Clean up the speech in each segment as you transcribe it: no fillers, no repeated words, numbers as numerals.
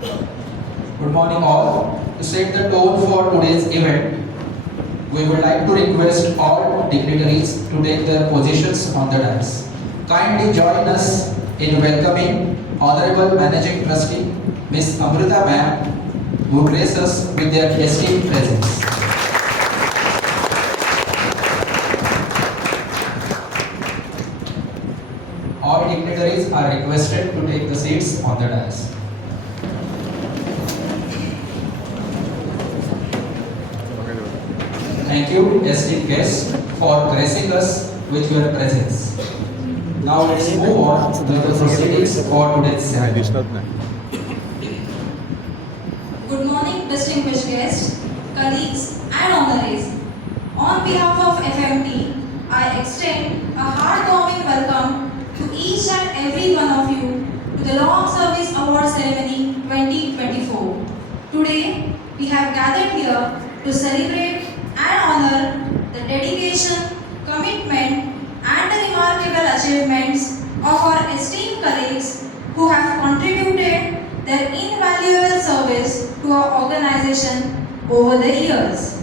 Good morning all. To set the tone for today's event, we would like to request all dignitaries to take their positions on the dais. Kindly join us in welcoming Honorable Managing Trustee Ms. Amrita Ma'am, who grace us with their esteemed presence. All dignitaries are requested to take the seats on the dais. Thank you, esteemed guests, for gracing us with your presence. Now let's move on to the proceedings for today's ceremony. Good morning, distinguished guests, colleagues, and honorees. On behalf of FAMT, I extend a heartwarming welcome to each and every one of you to the Long Service Award Ceremony 2024. Today, we have gathered here to celebrate and honor the dedication, commitment, and the remarkable achievements of our esteemed colleagues who have contributed their invaluable service to our organization over the years.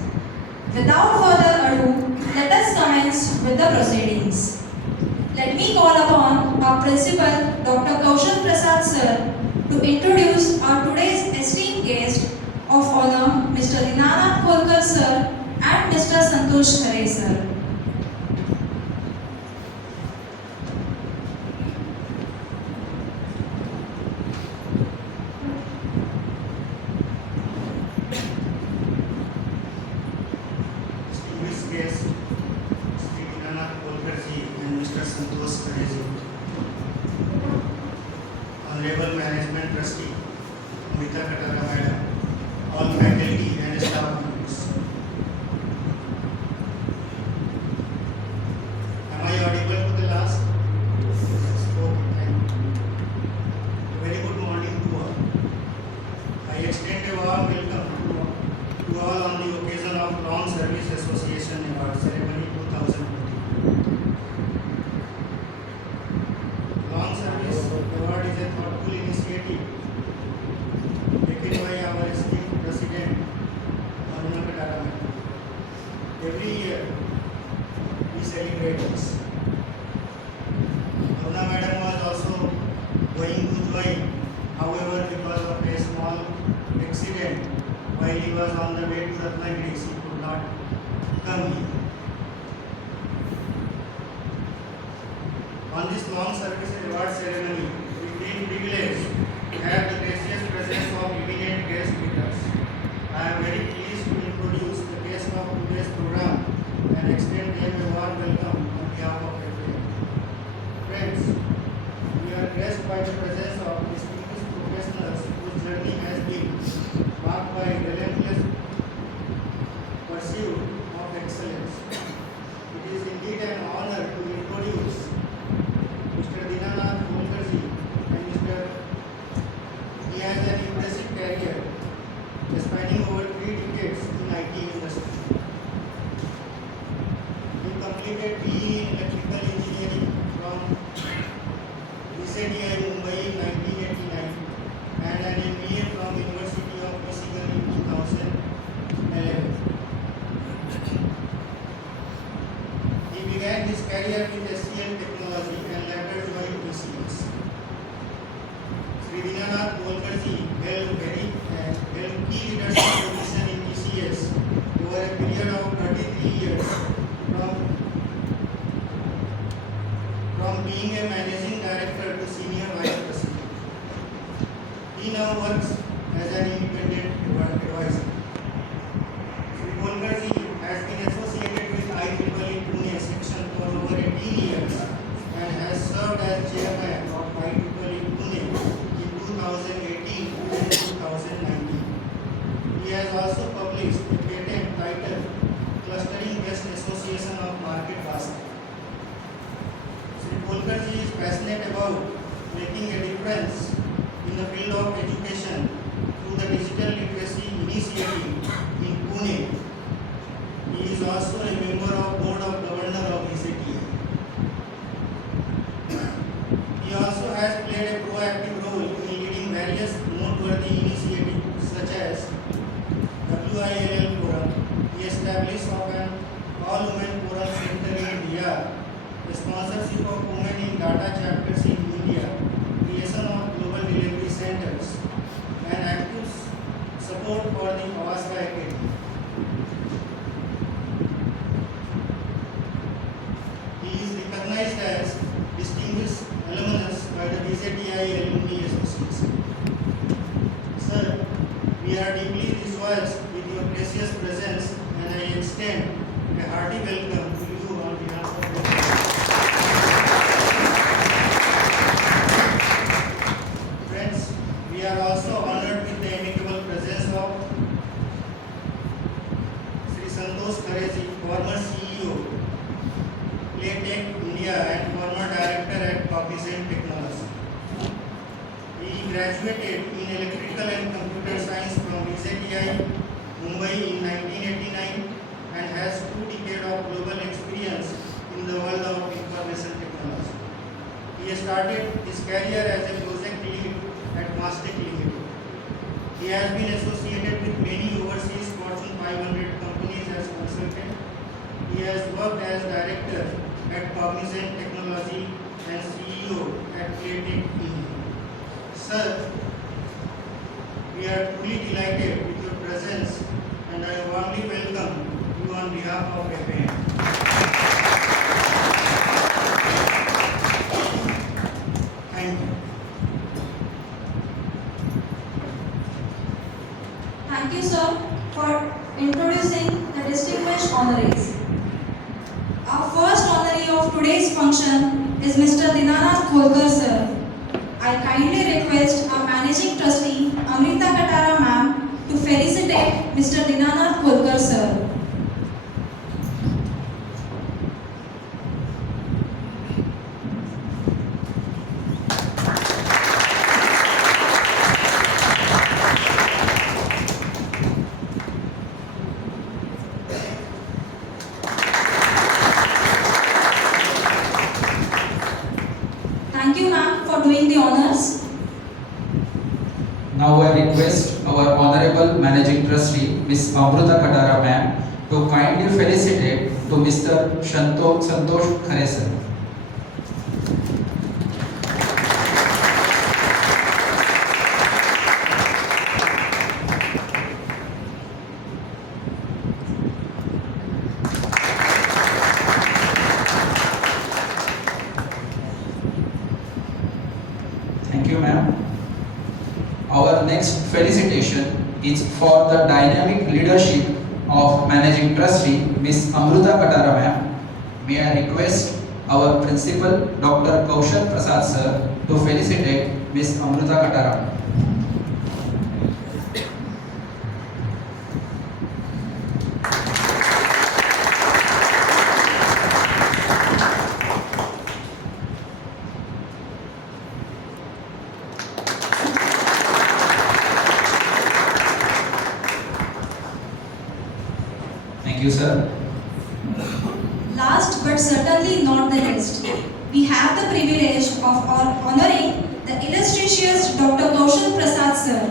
Without further ado, let us commence with the proceedings. Let me call upon our principal, Dr. Kaushal Prasad sir, to introduce our today's esteemed guest of honor, Mr. Dinanath Kolkar sir and Mr. Santosh Khare sir. Distinguished guests, Mr. Dinanath Kolkar ji and Mr. Santosh Khare ji, Honorable Management Trustee Amrita Katara Madam, all faculty and staff members. Am I audible to the last? Okay, thank you. A very good morning to all. I extend a warm welcome to all on the occasion of Long Service Association Award Ceremony 2020. Long Service Award is a thoughtful initiative taken by our esteemed President Aruna Katara. Every year we celebrate this. Aruna Madam was also going to join, however, because of a small accident while he was on the way to Ratnagiri, he could not come here. On this long service award ceremony, we feel privileged to have the gracious presence of eminent guest speakers. I am very pleased to introduce the guest of today's program and extend them a warm welcome on behalf of everyone. Friends, we are blessed by the presence of distinguished professionals whose journey has been marked by relentless pursuit of excellence. It is indeed an honor to introduce Mr. Dinanath Kolkar ji and he has an impressive career spanning over 3 decades in IT industry. He completed BE in Electrical Engineering from ICTI Mumbai in 1989 and an MBA from University of Michigan in 2011. He began his career with SCL Technology and later joined TCS. Sri Dinanath Kolkar ji held key leadership position in TCS over a period of 33 years from being a managing director to senior vice president. He now works as an independent advisor. Sri Kolkar ji has been associated with IEEE Pune section for over 18 years and has served as chairman of IEEE Pune in 2018 and 2019. He has also published a patent titled Clustering Best Association of Market Basket. Sri Kolkar ji is passionate about making a difference in the field of education through the digital literacy initiative in Pune. He is also a member of Board of Governors of ICTI. He also has played a proactive role in leading various noteworthy initiatives such as WILL Forum, the establishment of an all-women forum center in India, the sponsorship of women in data chapters in India, creation of global delivery centers, and active support for the Avaska Academy. He is recognized as distinguished alumnus by the BZTI Alumni Association. Sir, we are deeply rejoiced with your precious presence, and I extend a hearty welcome to you on behalf of the friends. We are also honored with the amicable presence of Sri Santosh Kharesi, former CEO, Playtech India and former director at Cognizant Technology. He graduated in electrical and computer science from BZTI, Mumbai in 1989 and has 2 decades of global experience in the world of information technology. He started his career as a project lead at Mastech Limited. He has been associated with many overseas Fortune 500 companies as consultant. He has worked as director at Cognizant Technology and CEO at Playtech India. Sir, we are truly delighted with your presence and I warmly welcome you on behalf of FAMT. Thank you. Thank you, sir, for introducing the distinguished honorees. Our first honoree of today's function is Mr. Dinanath Kholkar, sir. I kindly request our Managing Trustee, Amrita Katara ma'am, to felicitate Mr. Dinanath Kholkar, sir. Thank you, ma'am, for doing the honors. Now I request our Honorable Managing Trustee, Ms. Amrita Katara ma'am, to kindly felicitate to Mr. Santosh Kharesi. Thank you, ma'am. Our next felicitation is for the dynamic leadership of Managing Trustee, Ms. Amrita Katara ma'am. May I request our Principal, Dr. Kaushal Prasad sir, to felicitate Ms. Amrita Katara. Thank you, sir. Last but certainly not the least, we have the privilege of honoring the illustrious Dr. Kaushal Prasad sir.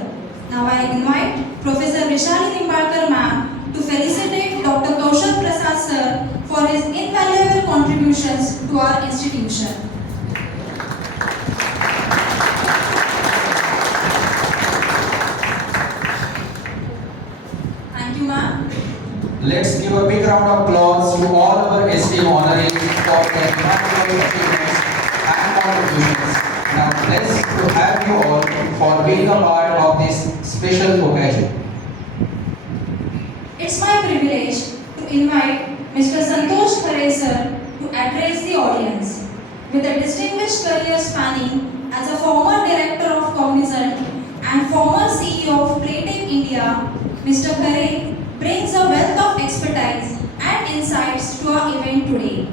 Now I invite Professor Vishali Nimbalkar ma'am to felicitate Dr. Kaushal Prasad sir for his invaluable contributions to our institution. Thank you, ma'am. Let's give a big round of applause to all our esteemed honorees for their remarkable achievements and contributions. Now, blessed to have you all for being a part of this special occasion. It's my privilege to invite Mr. Santosh Kharesi to address the audience. With a distinguished career spanning as a former director of Cognizant and former CEO of Playtech India, Mr. Khare brings a wealth of expertise and insights to our event today.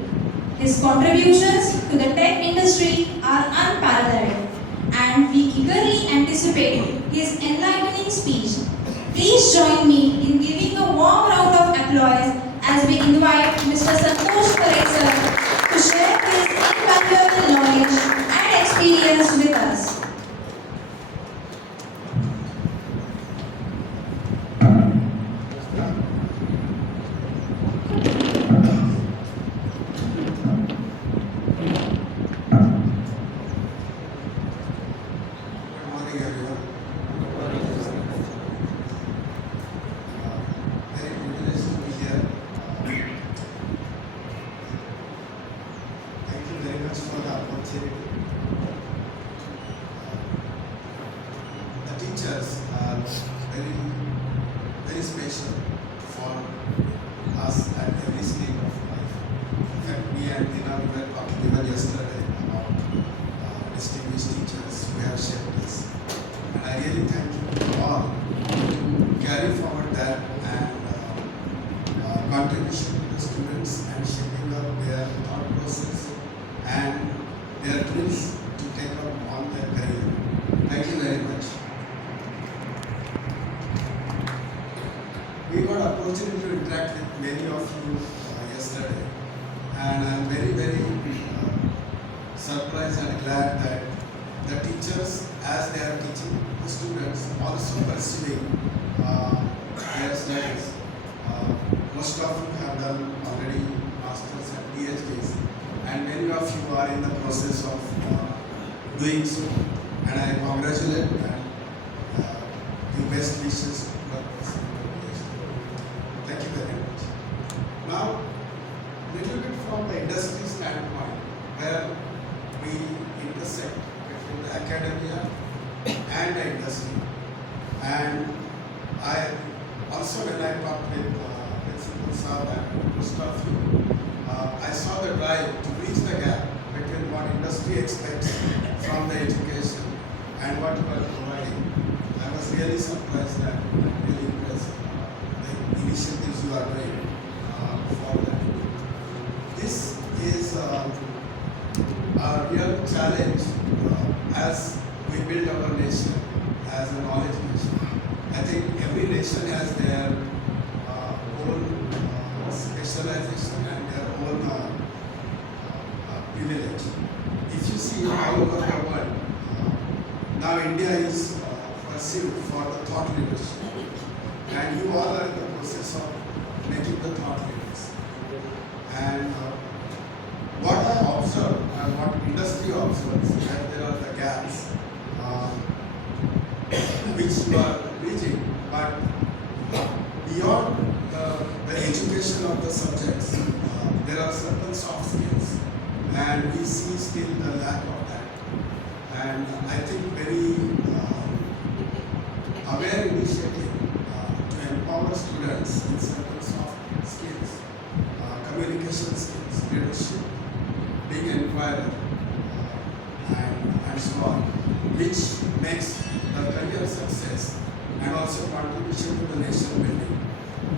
His contributions to the tech industry are unparalleled, and we eagerly anticipate his enlightening speech. Please join me in giving a warm round of applause as we invite Mr. Santosh Kharesi to share his invaluable knowledge and experience with us. very, very special for us at every stage of life. In fact, me and Dina, we were talking even yesterday about distinguished teachers who have shaped us. And I really thank you all to carry forward that and contribution to the students and shaping up their thought process and their dreams to take up on their career. Thank you very much. We got opportunity to interact with many of you yesterday, and I'm very, very surprised and glad that the teachers, as they are teaching the students, also pursuing their studies. Most of you have done already masters and PhDs, and many of you are in the process of doing so. And I congratulate and give best wishes to the person who is PhD. Thank you very much. Now, little bit from the industry standpoint, where we intersect between the academia and the industry. And I also, when I talked with Principal Saab and most of you, I saw the drive to bridge the gap between what industry expects from the education and what you are providing. I was really surprised and really impressed the initiatives you are doing for that. This is a real challenge as we build our nation as a knowledge nation. I think every nation has their own specialization and their own privilege. If you see all over the world, now India is pursued for the thought leadership, and you all are in the process of making the thought leaders. And what I observe and what industry observes is that there are the gaps which you are bridging, but beyond the education of the subjects, there are certain soft skills, and we see still the lack of that. And I think very aware initiative to empower students in certain soft skills, communication skills, leadership, being an inquirer, and so on, which makes the career success and also contribution to the nation building,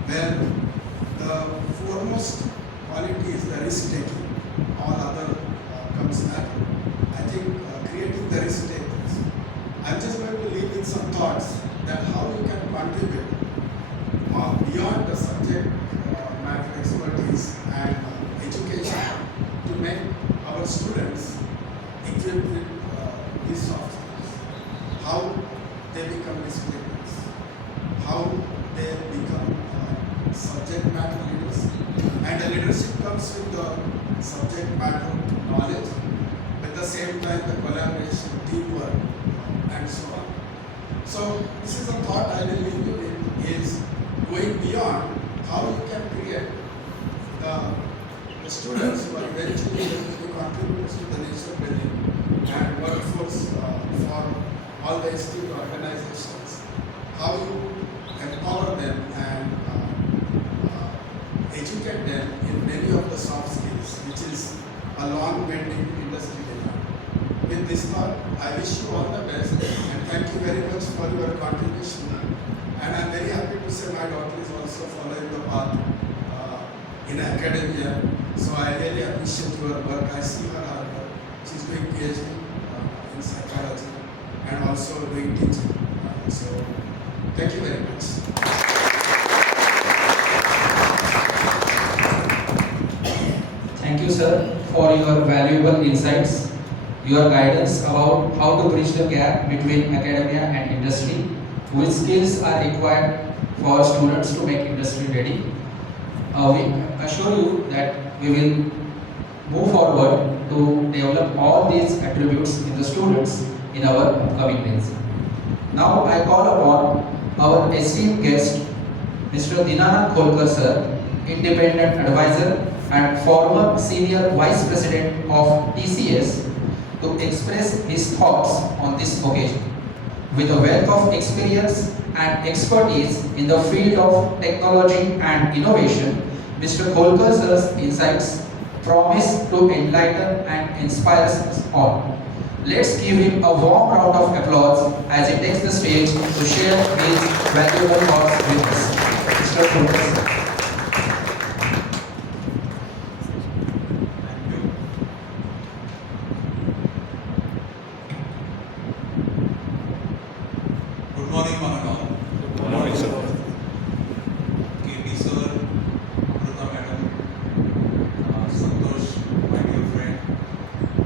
where the foremost quality is the risk taking, all other comes later. I think creating the risk takers. I'm just going to leave with some thoughts that how you can contribute beyond the subject matter expertise and education to make our students equipped with these soft skills. How they become risk takers, how they become subject matter leaders, and the leadership comes with the subject matter knowledge, at the same time the collaboration, teamwork, and so on. So this is a thought I will leave you with, is going beyond how you can create the students who are eventually going to be contributors to the nation building and workforce for all the esteemed organizations. How you empower them and educate them in many of the soft skills, which is a long pending industry demand. With this thought, I wish you all the best and thank you very much for your contribution. And I'm very happy to say my daughter is also following the path in academia. So I really appreciate your work. I see her hard work. She's doing PhD in psychology and also doing teaching. So thank you very much. Thank you, sir, for your valuable insights, your guidance about how to bridge the gap between academia and industry, which skills are required for students to make industry ready. We assure you that we will move forward to develop all these attributes in the students in our upcoming days. Now I call upon our esteemed guest, Mr. Dinanath Kolkar sir, independent advisor and former senior vice president of TCS, to express his thoughts on this occasion. with a wealth of experience and expertise in the field of technology and innovation. Mr. Kolkar's insights promise to enlighten and inspire us all. Let's give him a warm round of applause as he takes the stage to share his valuable thoughts with us. Mr. Kolkar. Thank you. Good morning, one and all. Good morning, sir. KP sir, Amrita madam, Santosh, my dear friend,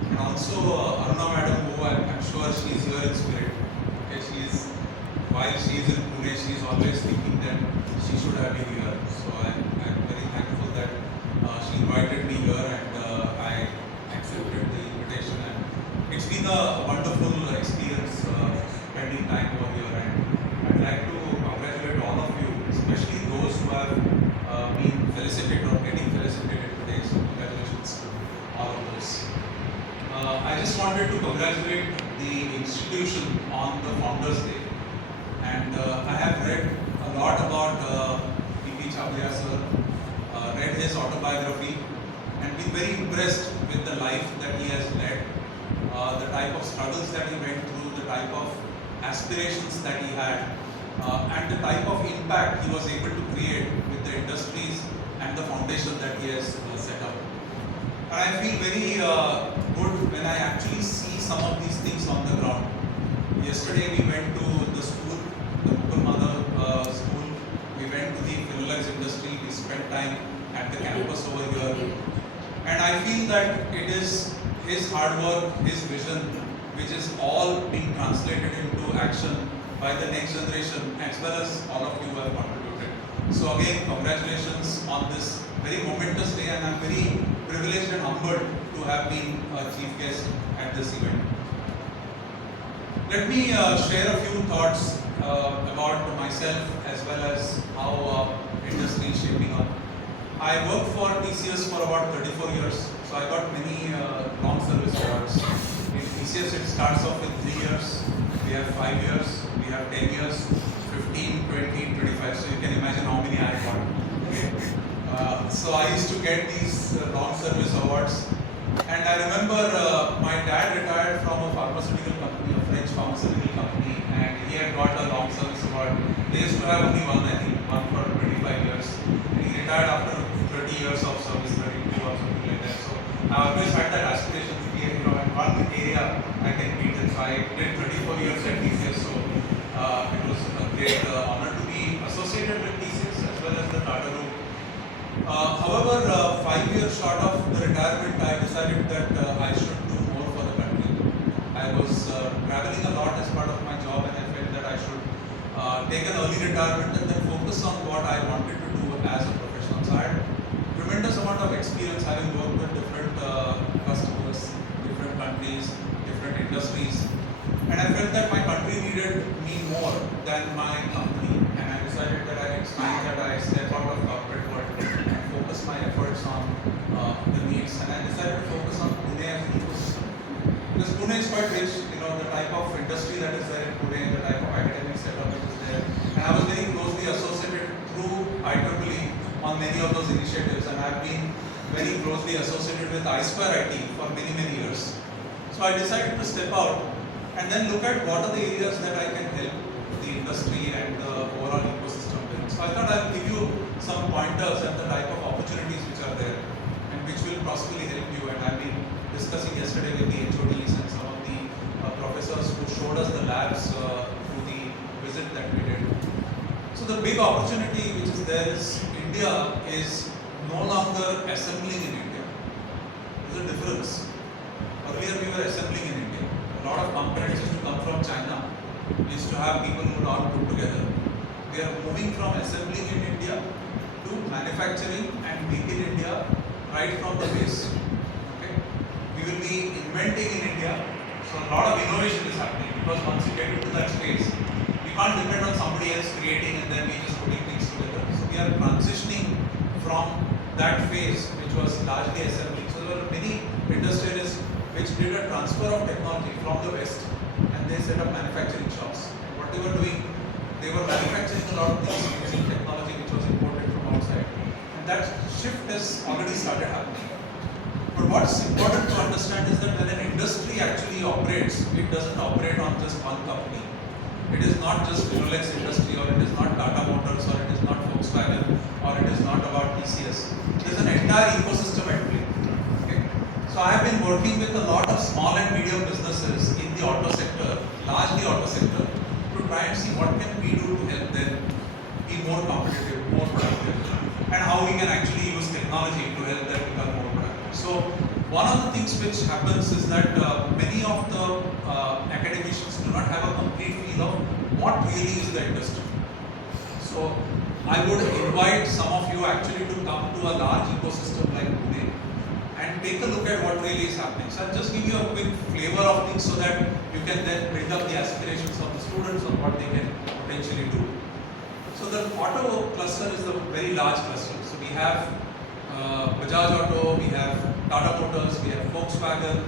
and also Aruna madam, who I'm sure she is here in spirit. Okay, while she is in Pune, she is always thinking that she should have been here. So I'm very thankful that she invited me here and I accepted the invitation. And it's been a wonderful experience spending time over here. And I'd like to congratulate all of you, especially those who have been felicitated or getting felicitated today. So congratulations to all of those. I just wanted to congratulate the institution on the Founders Day. And I have read a lot about P.P. Chhabria sir, read his autobiography, and been very impressed with the life that he has led, the type of struggles that he went through, the type of aspirations that he had, and the type of impact he was able to create with the industries and the foundation that he has set up. And I feel very good when I actually see some of these things on the ground. Yesterday we went to the school, the Mukul Mother school. We went to the Philolics industry. We spent time at the campus over here. And I feel that it is his hard work, his vision, which is all being translated into action by the next generation as well as all of you who have contributed. So again, congratulations on this very momentous day, and I'm very privileged and humbled to have been a chief guest at this event. Let me share a few thoughts about myself as well as how industry is shaping up. I worked for TCS for about 34 years, so I got many long service awards. In TCS it starts off with 3 years, we have 5 years, we have 10 years, 15, 20, 25, so you can imagine how many I got. Okay. So I used to get these long service awards, and I remember my dad retired from a pharmaceutical company, a French pharmaceutical company, and he had got a long service award. They used to have only one, I think, one for 25 years. And he retired after 30 years of service, 32 or something like that. So I always had that aspiration to be, in one area I can beat it. So I did 34 years at TCS, so it was a great honor to be associated with TCS as well as the Tata Group. However, 5 years short of the retirement, I decided that I should do more for the country. I was traveling a lot as part of my job, and I felt that I should take an early retirement and then focus on what I wanted to do as a professional. So I had tremendous amount of experience having worked with different customers, different countries, different industries, and I felt that my country needed me more than my company, and I decided that it's time that I step out of corporate world and focus my efforts on the needs, and I decided to focus on Pune as an ecosystem. Because Pune is quite rich, the type of industry that is there in Pune, the type of academic setup which is there, and I was very closely associated through IEEE on many of those initiatives, and I've been very closely associated with I2IT for many, many years. So I decided to step out and then look at what are the areas that I can help the industry and the overall ecosystem with. So I thought I'll give you some pointers and the type of opportunities which are there and which will possibly help you. And I've been discussing yesterday with the HODs and some of the professors who showed us the labs through the visit that we did. So the big opportunity which is there is India is no longer assembling in India. There's a difference. Earlier we were assembling in India. A lot of components used to come from China. We used to have people who would all put together. We are moving from assembling in India to manufacturing and make in India right from the base. Okay? We will be inventing in India. So a lot of innovation is happening, because once you get into that space, we can't depend on somebody else creating and then we just putting things together. So we are transitioning from that phase which was largely assembly. So there were many industrialists which did a transfer of technology from the West, and they set up manufacturing shops. they were doing, they were manufacturing a lot of things using technology which was imported from outside. And that shift has already started happening. But what's important to understand is that when an industry actually operates, it doesn't operate on just one company. It is not just Rolex industry, or it is not Tata Motors, or it is not Volkswagen, or it is not about TCS. There's an entire ecosystem at play. Okay? So I have been working with a lot of small and medium businesses in the auto sector, largely auto sector, to try and see what can we do to help them be more competitive, more productive, and how we can actually use technology to help them become more productive. So one of the things which happens is that many of the academicians do not have a complete feel of what really is the industry. So I would invite some of you actually to come to a large ecosystem like Pune and take a look at what really is happening. So I'll just give you a quick flavor of things so that you can then build up the aspirations of the students on what they can potentially do. So the auto cluster is a very large cluster. So we have Bajaj Auto, we have Tata Motors, we have Volkswagen,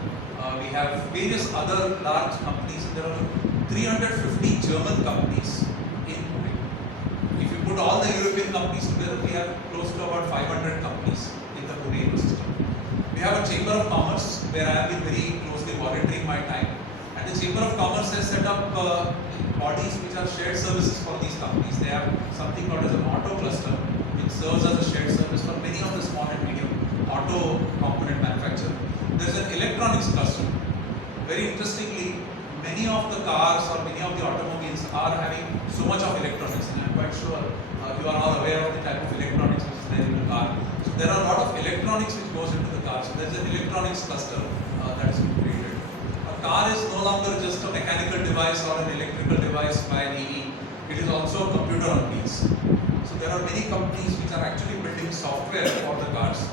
we have various other large companies. There are 350 German companies in Pune. If you put all the European companies together, we have close to about 500 companies in the Pune ecosystem. We have a Chamber of Commerce where I have been very closely volunteering my time. And the Chamber of Commerce has set up bodies which are shared services for these companies. They have something called as an auto cluster, which serves as a shared service for many of the small and medium auto component manufacturers. There's an electronics cluster. Very interestingly, many of the cars or many of the automobiles are having so much of electronics, and I'm quite sure you are all aware of the type of electronics which is there in the car. So there are a lot of electronics which goes into the car. So there's an electronics cluster that is being created. A car is no longer just a mechanical device or an electrical device by an EE. It is also a computer on wheels. So there are many companies which are actually building software for the cars.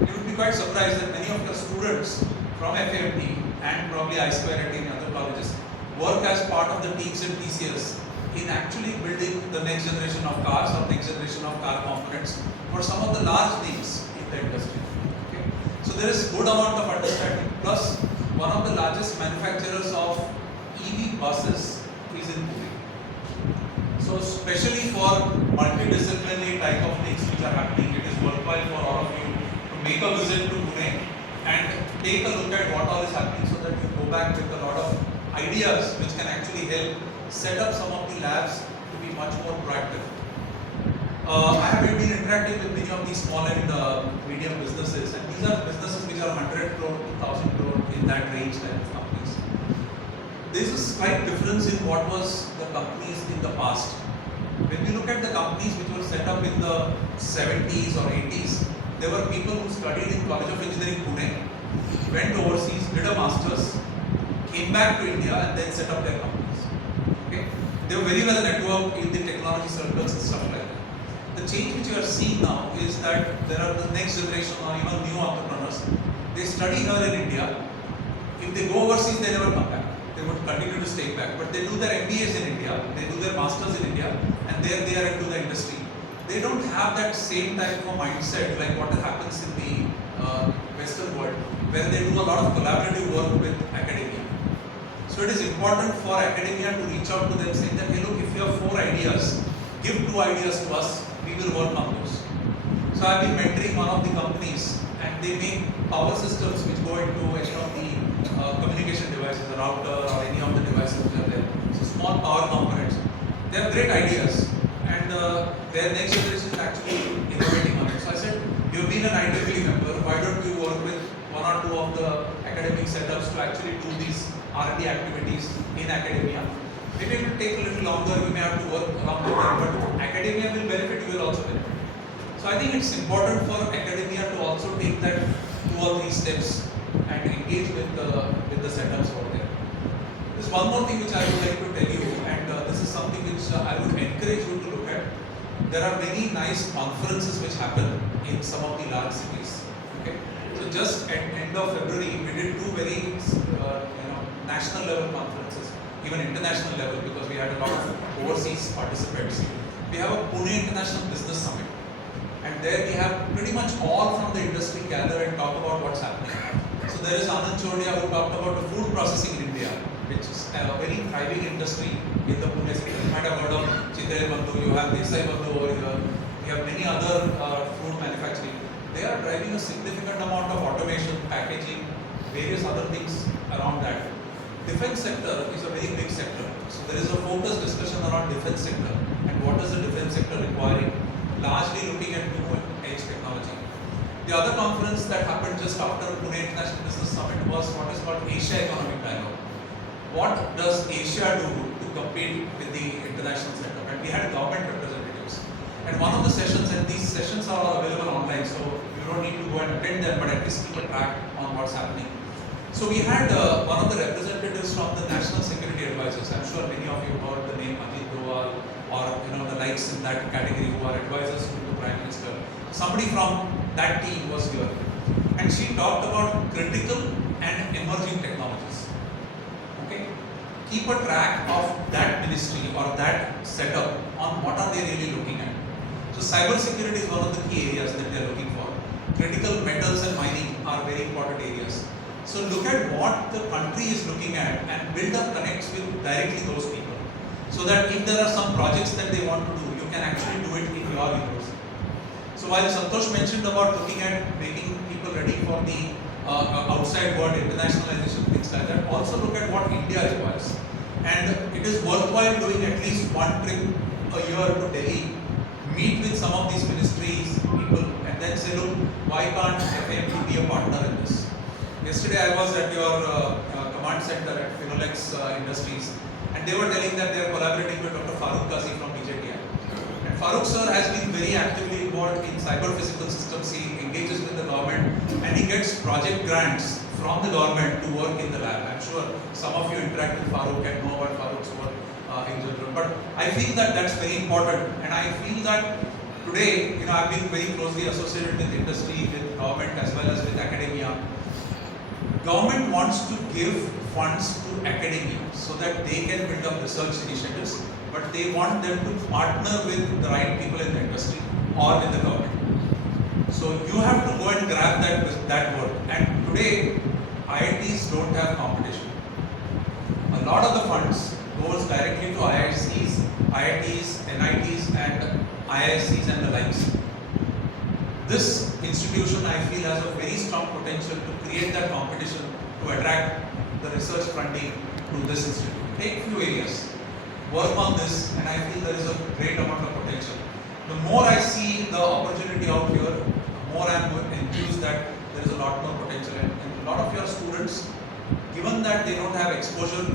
You would be quite surprised that many of your students from FAMT and probably I2IT and other colleges work as part of the teams in TCS in actually building the next generation of cars or next generation of car components for some of the large names in the industry. Okay? So there is good amount of understanding. Plus, one of the largest manufacturers of EV buses is in Pune. So especially for multidisciplinary type of things which are happening, it is worthwhile for all of you to make a visit to Pune and take a look at what all is happening so that you go back with a lot of ideas which can actually help set up some of the labs to be much more proactive. I have been interacting with many of these small and medium businesses, and these are businesses which are 100 crore, 2,000 crore in that range type of companies. There is a slight difference in what was the companies in the past. When you look at the companies which were set up in the 70s or 80s, there were people who studied in College of Engineering Pune, went overseas, did a master's, came back to India and then set up their companies. Okay? They were very well networked in the technology circles and stuff like that. The change which you are seeing now is that there are the next generation or even new entrepreneurs. They study here in India. If they go overseas, they never come back. They would continue to stay back. But they do their MBAs in India, they do their masters in India, and there they are into the industry. They don't have that same type of mindset like what happens in the Western world, where they do a lot of collaborative work with academia. So it is important for academia to reach out to them saying that, hey look, if you have 4 ideas, give 2 ideas to us, we will work on those. So I have been mentoring one of the companies, and they make power systems which go into any of the communication devices, a router or any of the devices which are there. So small power components. They have great ideas, and their next generation is actually innovating on it. So I said, you've been an IEEE member, why don't you work with 1 or 2 of the academic setups to actually do these R&D activities in academia. Maybe it will take a little longer, we may have to work along with them, but academia will benefit, you will also benefit. So I think it's important for academia to also take that 2 or 3 steps and engage with the setups over there. There's one more thing which I would like to tell you, and this is something which I would encourage you to look at. There are many nice conferences which happen in some of the large cities. Okay? So just at end of February, we did 2 very national level conferences, even international level, because we had a lot of overseas participants. We have a Pune International Business Summit, and there we have pretty much all from the industry gather and talk about what's happening. So there is Anand Chodia who talked about the food processing in India, which is a very thriving industry in the Pune sector. You might have heard of Chitre Bandhu, you have Desai Bandhu over here, you have many other food manufacturing. They are driving a significant amount of automation, packaging, various other things around that. Defense sector is a very big sector. So there is a focused discussion around defense sector and what is the defense sector requiring, largely looking at new age technology. The other conference that happened just after Pune International Business Summit was what is called Asia Economic Dialogue. What does Asia do to compete with the international setup? And we had government representatives. And one of the sessions, and these sessions are all available online, so you don't need to go and attend them, but at least keep a track on what's happening. So we had one of the representatives from the National Security Advisors. I'm sure many of you heard the name Ajit Doval or the likes in that category who are advisors to the Prime Minister. Somebody from that team was here, and she talked about critical and emerging technologies. Okay, keep a track of that ministry or that setup on what are they really looking at. So cyber security is one of the key areas that they are looking for. Critical metals and mining are very important areas. So look at what the country is looking at and build up connects with directly those people, so that if there are some projects that they want to do, you can actually do it in your university. So while Santosh mentioned about looking at making people ready for the outside world, internationalization, things like that, also look at what India requires. And it is worthwhile doing at least one trip a year to Delhi, meet with some of these ministries, people, and then say, look, why can't FAMT be a partner in this? Yesterday I was at your command center at Finolex Industries, and they were telling that they are collaborating with Dr. Farooq Kazi from BJTI. And Farooq sir has been very actively involved in cyber physical systems. He engages with the government and he gets project grants from the government to work in the lab. I'm sure some of you interact with Farooq and know about Farooq's work in general. But I feel that that's very important, and I feel that today, I've been very closely associated with industry, with government as well as with academia. Government wants to give funds to academia so that they can build up research initiatives, but they want them to partner with the right people in the industry or with the government. So you have to go and grab that work. And today, IITs don't have competition. A lot of the funds goes directly to IITs, NITs and IIScs and the likes. This institution, I feel, has a very strong potential to create that competition to attract the research funding to this institute. Take few areas, work on this, and I feel there is a great amount of potential. The more I see the opportunity out here, the more I am enthused that there is a lot more potential. And a lot of your students, given that they don't have exposure,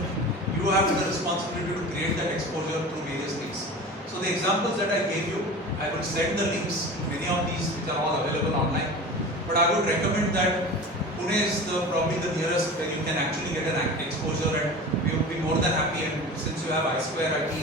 you have the responsibility to create that exposure through various things. So the examples that I gave you, I will send the links to many of these which are all available online. But I would recommend that Pune is probably the nearest where you can actually get an exposure, and we would be more than happy. And since you have I2 IT,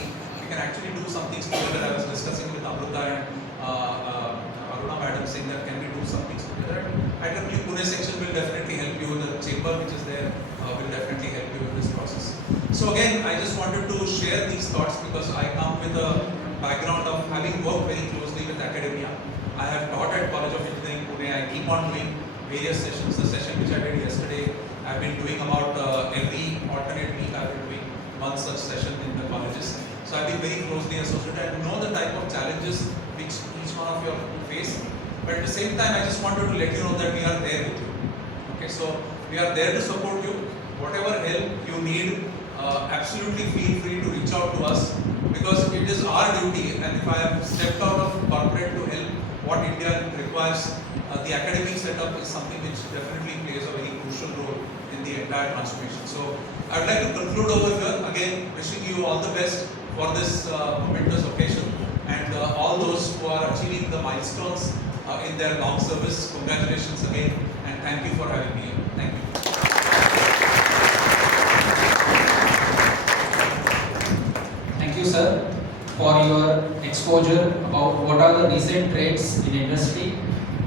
we can actually do some things together. I was discussing with Amruta and Aruna madam saying that can we do some things together. IEEE Pune section will definitely help you. The chamber which is there will definitely help you with this process. So again, I just wanted to share these thoughts because I come with a background of having worked very closely with academia. I have taught at College of Engineering Pune. I keep on doing various sessions. The session which I did yesterday, I've been doing about every alternate week. I've been doing one such session in the colleges. So I've been very closely associated and know the type of challenges which each one of you face. But at the same time, I just wanted to let you know that we are there with you. Okay, so we are there to support you. Whatever help you need, absolutely feel free to reach out to us, because it is our duty, and if I have stepped out of corporate to help what India requires, the academic setup is something which definitely plays a very crucial role in the entire transformation. So I would like to conclude over here, again wishing you all the best for this momentous occasion, and all those who are achieving the milestones in their long service, congratulations again, and thank you for having me here. Thank you. Thank you, sir, for your exposure about what are the recent trends in industry,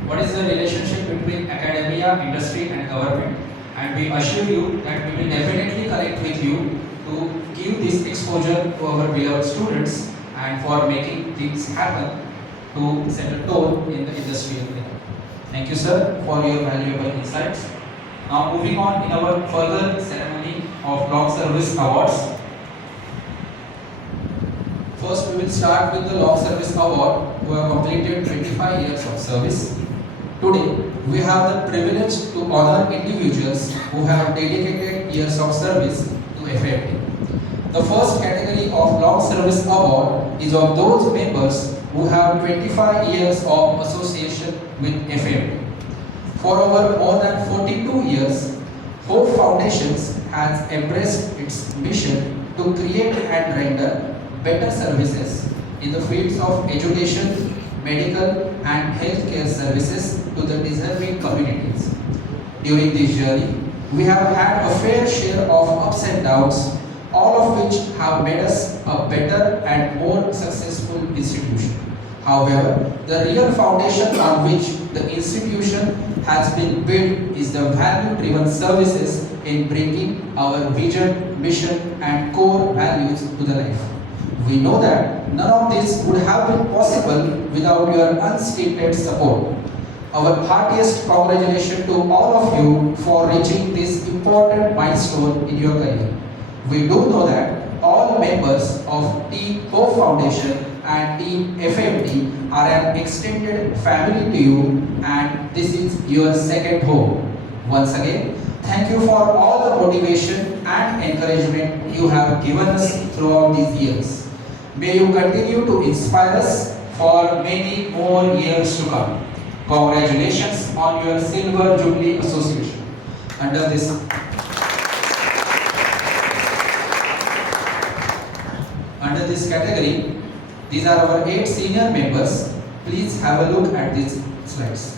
what is the relationship between academia, industry and government, and we assure you that we will definitely connect with you to give this exposure to our beloved students and for making things happen to set a tone in the industry. Thank you, sir, for your valuable insights. Now moving on in our further ceremony of long service awards. First, we will start with the Long Service Award who have completed 25 years of service. Today, we have the privilege to honor individuals who have dedicated years of service to FAMT. The first category of Long Service Award is of those members who have 25 years of association with FAMT. For over more than 42 years, Hope Foundations has embraced its mission to create and render better services in the fields of education, medical and healthcare services to the deserving communities. During this journey, we have had a fair share of ups and downs, all of which have made us a better and more successful institution. However, the real foundation on which the institution has been built is the value-driven services in bringing our vision, mission and core values to the life. We know that none of this would have been possible without your unstinted support. Our heartiest congratulations to all of you for reaching this important milestone in your career. We do know that all members of Team Hope Foundation and Team FAMT are an extended family to you, and this is your second home. Once again, thank you for all the motivation and encouragement you have given us throughout these years. May you continue to inspire us for many more years to come. Congratulations on your Silver Jubilee Association. Under this category, these are our 8 senior members. Please have a look at these slides.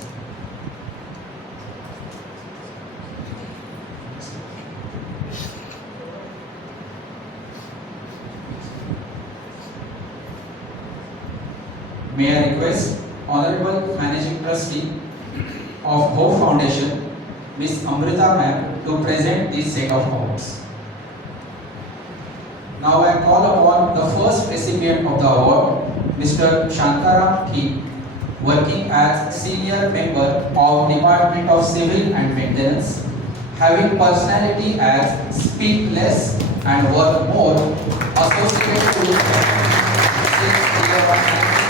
May I request Honorable Managing Trustee of Hope Foundation, Ms. Amrita Ma'am, to present this set of awards. Now I call upon the first recipient of the award, Mr. Shantaram T, working as Senior Member of Department of Civil and Maintenance, having personality as Speak Less and Work More, associated with since year 1990.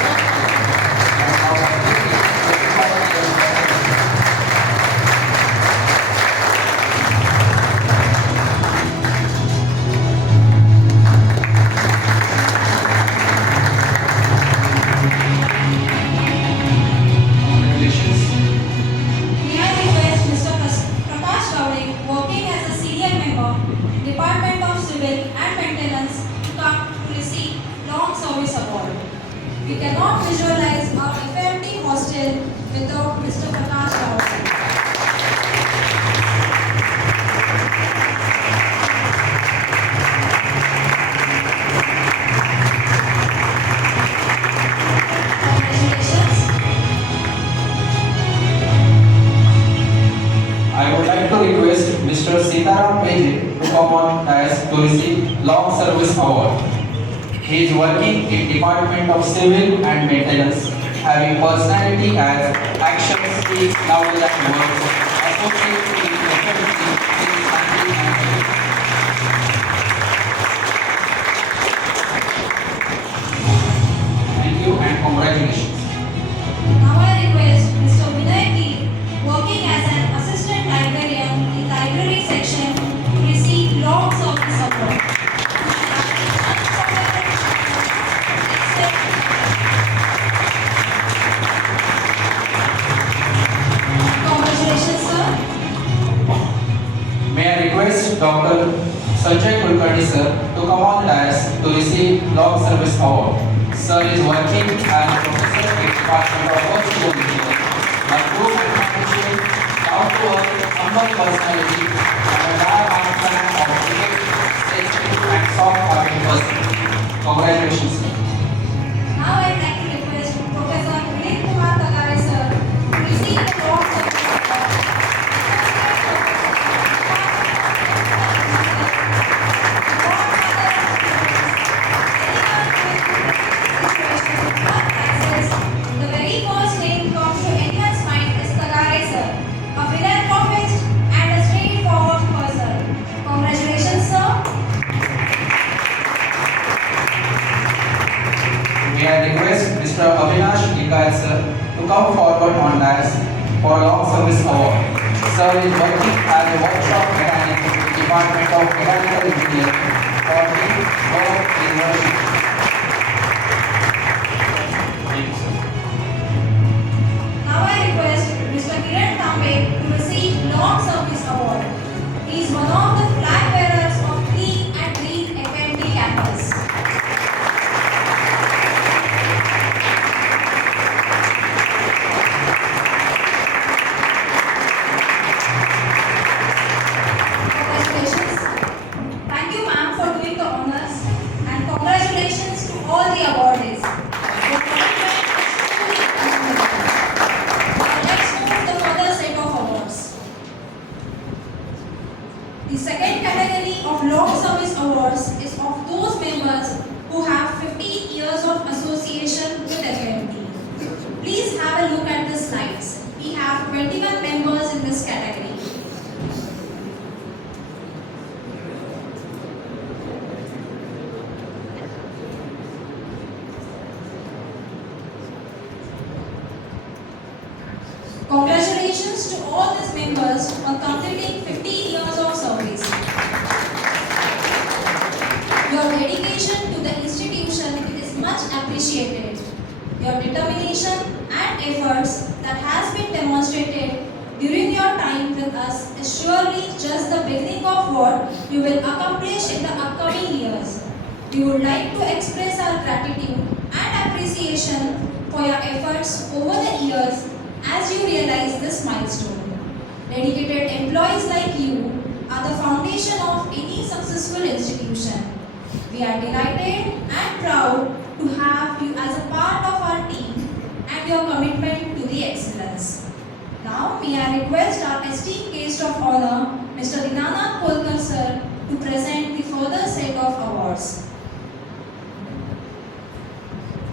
Department of Civil and Maintenance to come to receive Long Service Award. We cannot visualize our FAMT hostel without Mr. Prakash Rawal. Congratulations. I would like to request Mr. Sitaram Peji to come on dais to receive Long Service Award. He is working in Department of Civil and Maintenance, having personality as Action Speaks Louder Than Words, associated with FMC since 1990. Thank you and congratulations. Now I request Mr. Vinay T, working as an assistant librarian in library section, to receive Long Service Award. Congratulations, sir. May I request Dr. Sanjay Kulkarni sir to come on dais to receive Long Service Award. Sir is working as professor in Department of Works Engineering, a true friendship, down-to-earth, humble personality, and a die-hard fan of cricket, sensitive and soft-hearted person. Congratulations, sir. Now I'd like to request Professor Vinay Kumar Tagare, sir, to receive the Long Service Award. The very first name comes to anyone's mind is Tagare, sir, a philanthropist and a straightforward person. Congratulations, sir. May I request Mr. Avinash Gingayat sir to come forward on dais for a long service award. Sir is working as a workshop mechanic in the Department of Mechanical Engineering for the World University. Thank you, sir. Now I request Mr. Kiran Tambe to receive Long Service Award. He is one of the flag bearers of Clean and Green FAMT campus. Congratulations. Thank you, ma'am, for doing the honors, and congratulations to all the awardees. Your commitment is truly commendable. Now let's move the further set of awards. The second category of long service awards is of those members who have 15 years of association with FAMT. Please have a look at the slides. We have 21 members in this category. Congratulations to all these members on completing 15 years of service. Your dedication to the institution is much appreciated. Your determination and efforts that has been demonstrated during your time with us is surely just the beginning of what you will accomplish in the upcoming years. We would like to express our gratitude and appreciation for your efforts over the years as you realize this milestone. Dedicated employees like you are the foundation of any successful institution. We are delighted and proud to have you as a part of our team and your commitment to the excellence. Now, may I request our esteemed guest of honor, Mr. Dinanath Kolkar sir, to present the further set of awards.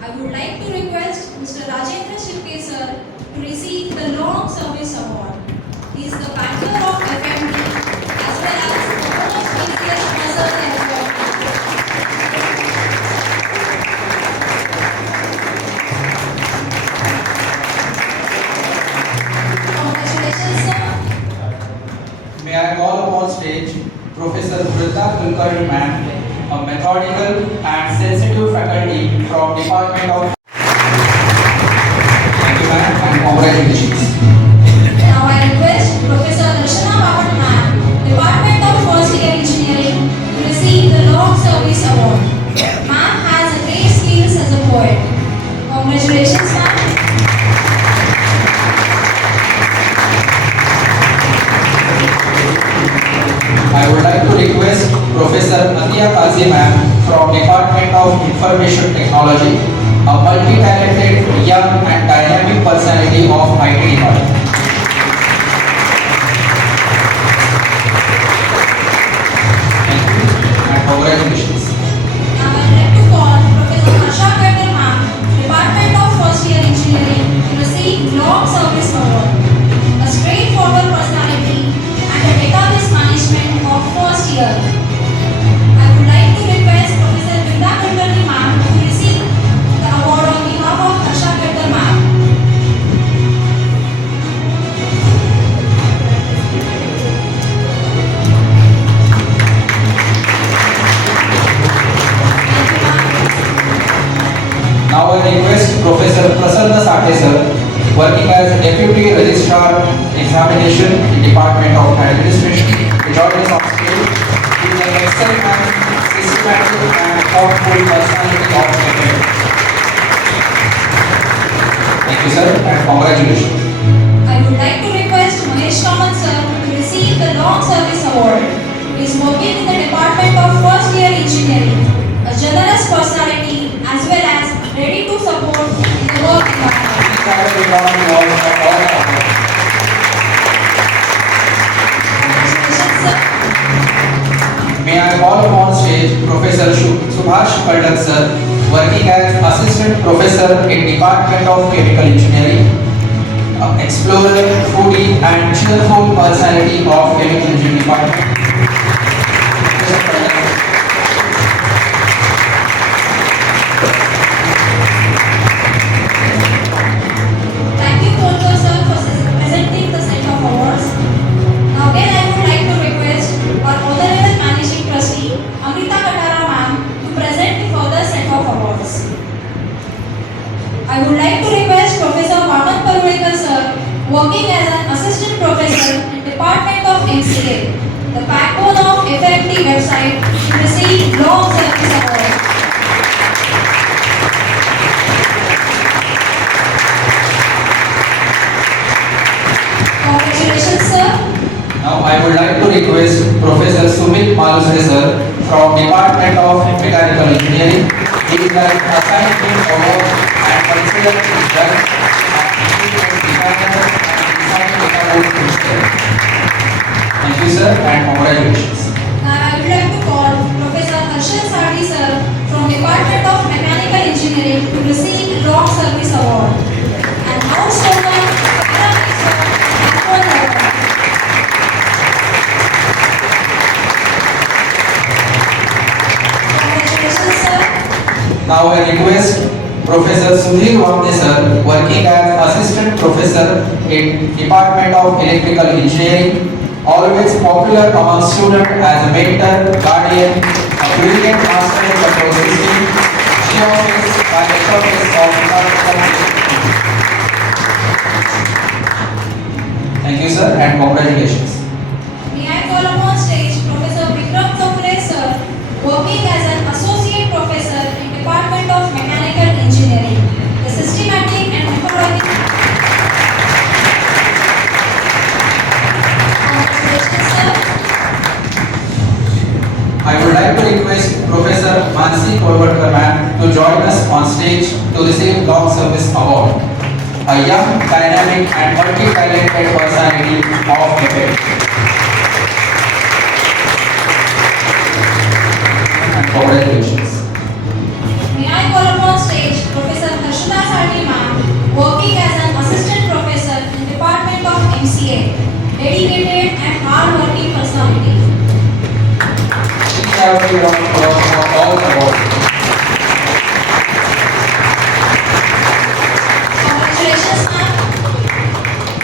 I would like to request Mr. Rajendra Shilke sir to receive the Long Service Award. He is the banker of FMD as well as the most busiest person in FMD. Congratulations, sir. May I call upon stage Professor Vrida Kulkarni ma'am, a methodical and sensitive faculty from Department of. Thank you ma'am and congratulations. Now I request Professor Rashana Bapat ma'am, Department of First Year Engineering, to receive the Long Service Award. Ma'am has a great skills as a poet. Congratulations, ma'am. I would like to request Professor Nadia Kazi ma'am from Department of Information Technology, a multi-talented, young and dynamic personality of IT department. Thank you and congratulations. Now I would like to call Professor Harsha Kadir ma'am, Department of First Year Engineering, to receive Long Service Award. A straightforward personality and a database management of first year. I would like to request Professor Vinda Kulkarni ma'am to receive the award on behalf of Harsha Kadir ma'am. Thank you, ma'am. Now I request Professor Prasanna Sathe sir, working as Deputy Registrar Examination in Department of Administration, to join us on stage. He is an excellent and systematic and thoughtful personality of FAMT. Thank you sir and congratulations. I would like to request Mahesh Kamat sir to receive the Long Service Award. He is working in the Department of First Year Engineering, a generous personality as well as ready to support in the work environment. Please have a big round of applause for all of us. Congratulations, sir. May I call upon stage Professor Subhash Kaldak sir, working as Assistant Professor in Department of Chemical Engineering, explorer, foodie and cheerful personality of Chemical Engineering Department. Professor Kaldak. I would like to request Professor Vaman Parulekar sir, working as an assistant professor in Department of MCA, the backbone of FAMT website, to receive long service award. Congratulations, sir. Now I would like to request Professor Sumit Maluse sir from Department of Mechanical Engineering. He is an assigned him award and considered his work as designer and design mechanical engineer. Thank you sir and congratulations. Now I would like to call Professor Harshal Sadi sir from Department of Mechanical Engineering to receive Long Service Award. And outspoken paramedic sir, Apple Award. Congratulations, sir. Now I request Professor Sudhir Wamne sir, working as Assistant Professor in Department of Electrical Engineering, always popular among students as a mentor, guardian, a brilliant master in control system, G-Office by H-Office of Department. Thank you sir and congratulations. May I call upon stage Professor Vikram Tokle sir, working as an Associate Professor in Department of Mechanical Engineering, the systematic and methodological. Congratulations, sir. I would like to request Professor Mansi Kolvatkar ma'am to join us on stage to receive Long Service Award. A young, dynamic and multi-talented personality of FAMT. And congratulations. May I call upon stage Professor Harshita Sadi ma'am, working as an Assistant Professor in Department of MCA, dedicated and hard-working personality. Please have a round of applause for all the awards. Congratulations, ma'am.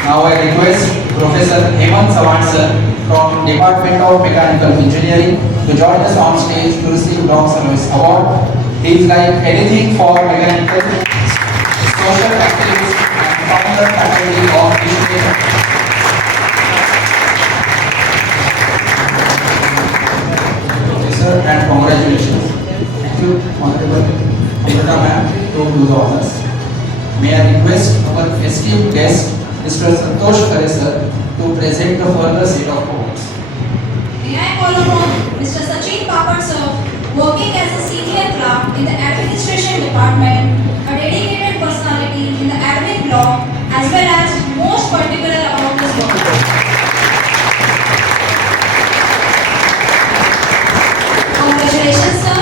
Now I request Professor Hemant Savant sir from Department of Mechanical Engineering to join us on stage to receive Long Service Award. He is like anything for mechanical, social activist and founder faculty of education. Okay sir and congratulations. Thank you Honorable Amrita ma'am to do the honors. May I request our esteemed guest Mr. Santosh Khare sir to present the further set of awards. May I call upon Mr. Sachin Papad sir, working as a senior clerk in the administration department, a dedicated personality in the admin block, as well as most particular about this work. Congratulations, sir.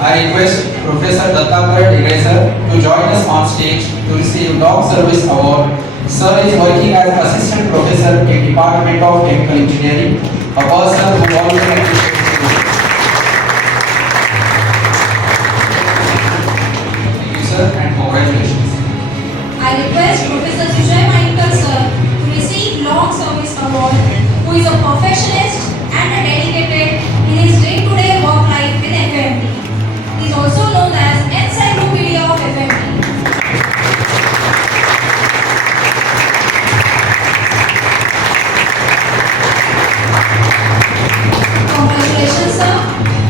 I request Professor Dattakar Digre sir to join us on stage to receive Long Service Award. Sir is working as Assistant Professor in Department of Chemical Engineering, a person who always appreciates students. Thank you sir and congratulations. I request Professor Sujay Mainkar sir to receive Long Service Award, who is a perfectionist and a dedicated in his day-to-day work life in FAMT. He is also known as Encyclopedia of FAMT. Congratulations, sir.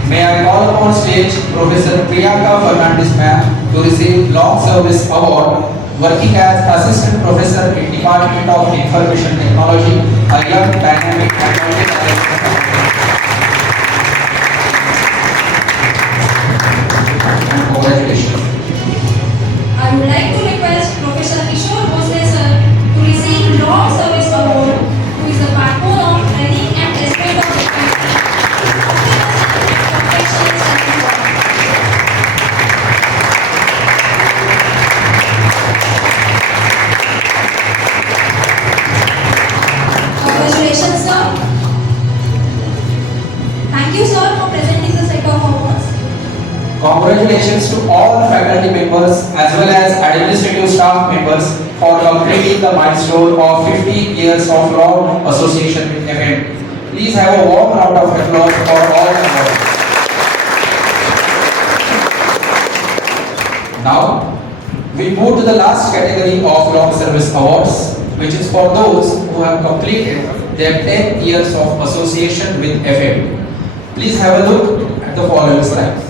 May I call upon stage Professor Priyanka Fernandez ma'am to receive Long Service Award, working as Assistant Professor in Department of Information Technology, a young, dynamic and multi-talented faculty. And congratulations. I would like to request Professor Kishore Bhosle sir to receive Long Service Award, who is the backbone of training and placement of perfectionist and work. Congratulations, sir. Thank you, sir, for presenting the set of awards. Congratulations to all faculty members as well as administrative staff members for completing the milestone of 50 years of long association with FAMT. Please have a warm round of applause for all awards. Now, We move to the last category of long service awards, which is for those who have completed their 10 years of association with FAMT. Please have a look at the following slides.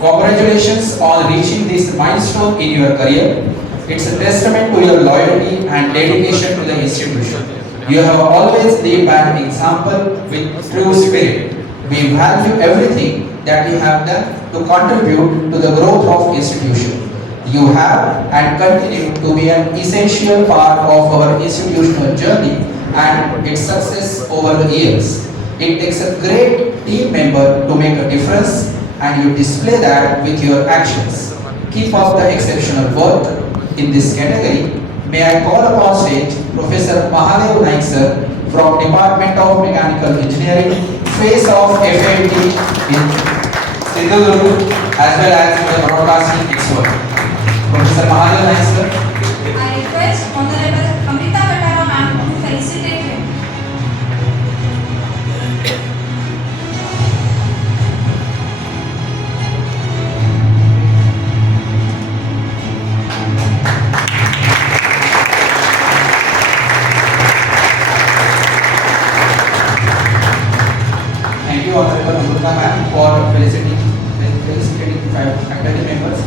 Congratulations on reaching this milestone in your career. It's a testament to your loyalty and dedication to the institution. You have always led by an example with true spirit. We value everything that you have done to contribute to the growth of institution. You have and continue to be an essential part of our institutional journey and its success over the years. It takes a great team member to make a difference, and you display that with your actions. Keep up the exceptional work. In this category, may I call upon stage Professor Mahadev Naik sir from Department of Mechanical Engineering, face of FAMT in Sindhudurg, as well as the broadcasting expert. Professor Mahadev Naik sir. I request Honorable Amrita Katara ma'am to felicitate him. Thank you, Honorable Amrita ma'am, for felicitating faculty members.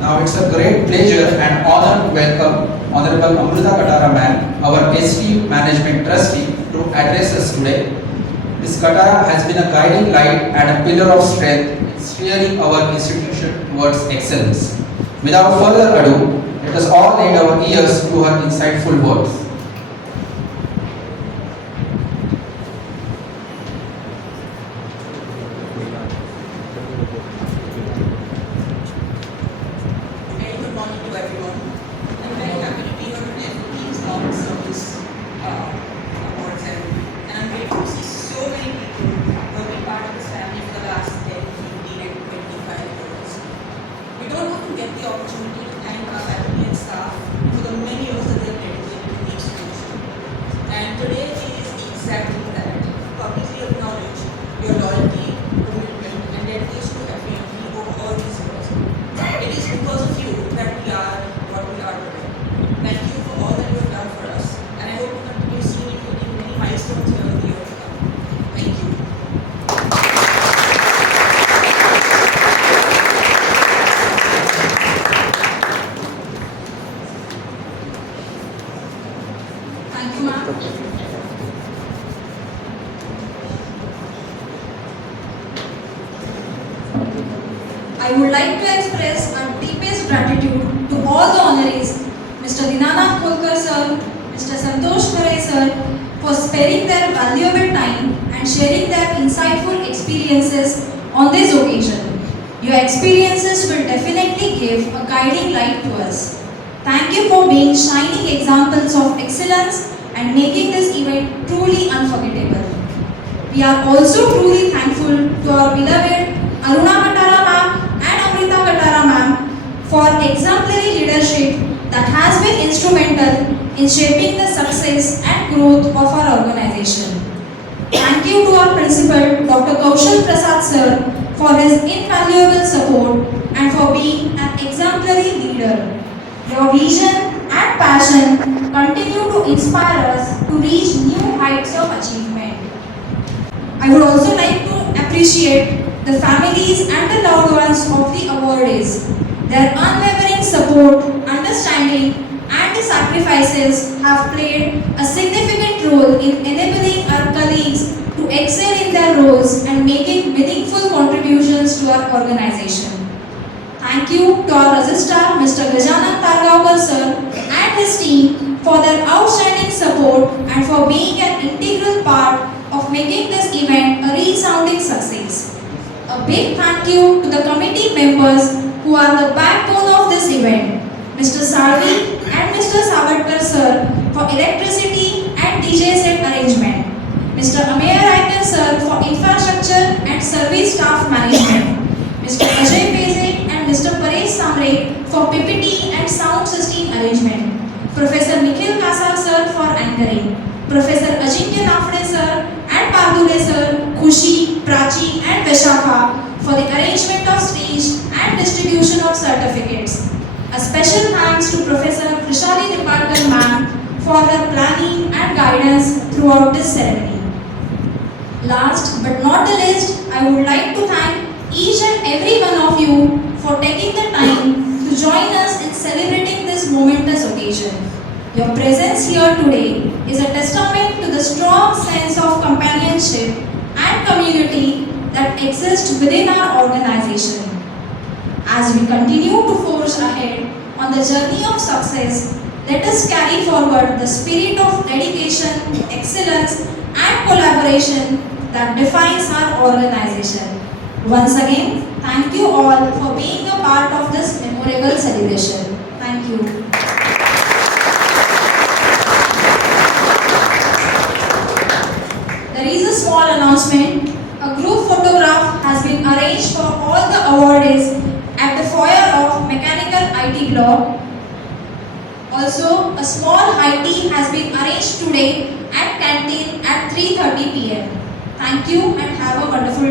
Now it's a great pleasure and honor to welcome Honorable Amrita Katara ma'am, our ST Management Trustee, to address us today. Ms. Katara has been a guiding light and a pillar of strength in steering our institution towards excellence. Without further ado, let us all lend our ears to her insightful words. Very good morning to everyone. I'm very happy to be here today for Team's Long Service Award ceremony. And I'm grateful to see so many people who have been part of this family for the last 10, 15 and 25 years. We don't often get the opportunity to thank our faculty and staff for the many years that they have dedicated to the institution. And today is exactly that. Publicly acknowledge your loyalty, commitment and dedication to FAMT over all these years. It is because of you that we are what we are today. Thank you for all that you have done for us, and I hope to continue seeing you hitting many milestones here in the years to come. Thank you. Thank you, ma'am. I would like to express our deepest gratitude to all the honorees, Mr. Dinanath Kolkar sir, Mr. Santosh Khare sir, for sparing their valuable time and sharing their insightful experiences on this occasion. Your experiences will definitely give a guiding light to us. Thank you for being shining examples of excellence and making this event truly unforgettable. We are also truly thankful to our beloved Aruna Katara ma'am and Amrita Katara ma'am for exemplary leadership that has been instrumental in shaping the success and growth of our organization. Thank you to our principal, Dr. Kaushal Prasad sir, for his invaluable support and for being an exemplary leader. Your vision and passion continue to inspire us to reach new heights of achievement. I would also like to appreciate the families and the loved ones of the awardees. Their unwavering support, understanding, and the sacrifices have played a significant role in enabling our colleagues to excel in their roles and making meaningful contributions to our organization. Thank you to our Registrar, Mr. Gajanan Targaonkar sir and his team for their outstanding support and for being an integral part of making this event a resounding success. A big thank you to the committee members who are the backbone of this event, Mr. Sarvi and Mr. Sabatkar sir for electricity and DJ set arrangement, Mr. Ameya Raikar sir for infrastructure and service staff management, Mr. Ajay Peze and Mr. Paresh Samre for PPT and sound system arrangement, Professor Nikhil sir for anchoring, Professor Ajinkya Nafde sir and Pardule sir, Khushi, Prachi and Vishakha for the arrangement of stage and distribution of certificates. A special thanks to Professor Krishali Niparkar ma'am for her planning and guidance throughout this ceremony. Last but not the least, I would like to thank each and every one of you for taking the time to join us in celebrating this momentous occasion. Your presence here today is a testament to the strong sense of companionship and community that exists within our organization. As we continue to forge ahead on the journey of success, let us carry forward the spirit of dedication, excellence, and collaboration that defines our organization. Once again, thank you all for being a part of this memorable celebration. Thank you. There is a small announcement. A group photograph has been arranged for all the awardees at the foyer of Mechanical IT block. Also, a small high tea has been arranged today at canteen at 3:30 p.m. Thank you and have a wonderful